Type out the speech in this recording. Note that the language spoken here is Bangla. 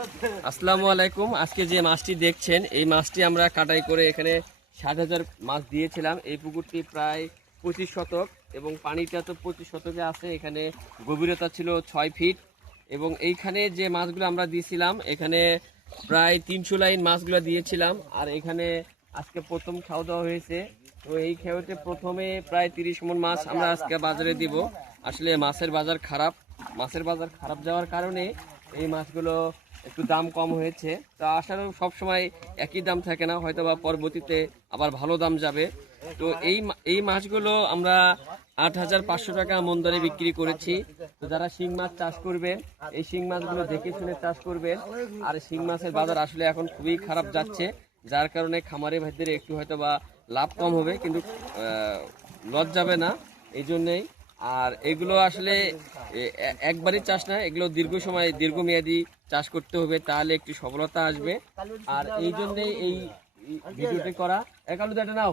আসসালামু আলাইকুম। আজকে যে মাছটি দেখছেন এই মাছটি আমরা কাটাই করে এখানে ৬০,০০০ মাছ দিয়েছিলাম। এই পুকুরটি প্রায় ২৫ শতক এবং পানিটা তো ২৫ শতকে আছে। এখানে গভীরতা ছিল ৬ ফিট এবং এইখানে যে মাছগুলো আমরা দিয়েছিলাম এখানে প্রায় ৩০০ লাইন মাছগুলো দিয়েছিলাম। আর এখানে আজকে প্রথম খাওয়া দাওয়া হয়েছে। তো এই খেয়েতে প্রথমে প্রায় ৩০ মণ মাছ আমরা আজকে বাজারে দিব। আসলে মাছের বাজার খারাপ যাওয়ার কারণে এই মাছগুলো একটু দাম কম হয়েছে। তো আসলে সবসময় একই দাম থাকে না, হয়তো বা পরবর্তীতে আবার ভালো দাম যাবে। তো এই মাছগুলো আমরা ৮,৫০০ টাকা মন দরে বিক্রি করেছি। তো যারা শিং মাছ চাষ করবেন এই শিং মাছগুলো দেখে শুনে চাষ করবেন। আর শিং মাছের বাজার আসলে এখন খুবই খারাপ যাচ্ছে, যার কারণে খামারে ভাইদের একটু হয়তো বা লাভ কম হবে, কিন্তু লস যাবে না, এই জন্যেই। আর এগুলো আসলে একবারই চাষ না, এগুলো দীর্ঘমেয়াদী চাষ করতে হবে, তাহলে একটু সফলতা আসবে। আর এই জন্যেই এই ভিডিওটি করা। একালু এটা নাও।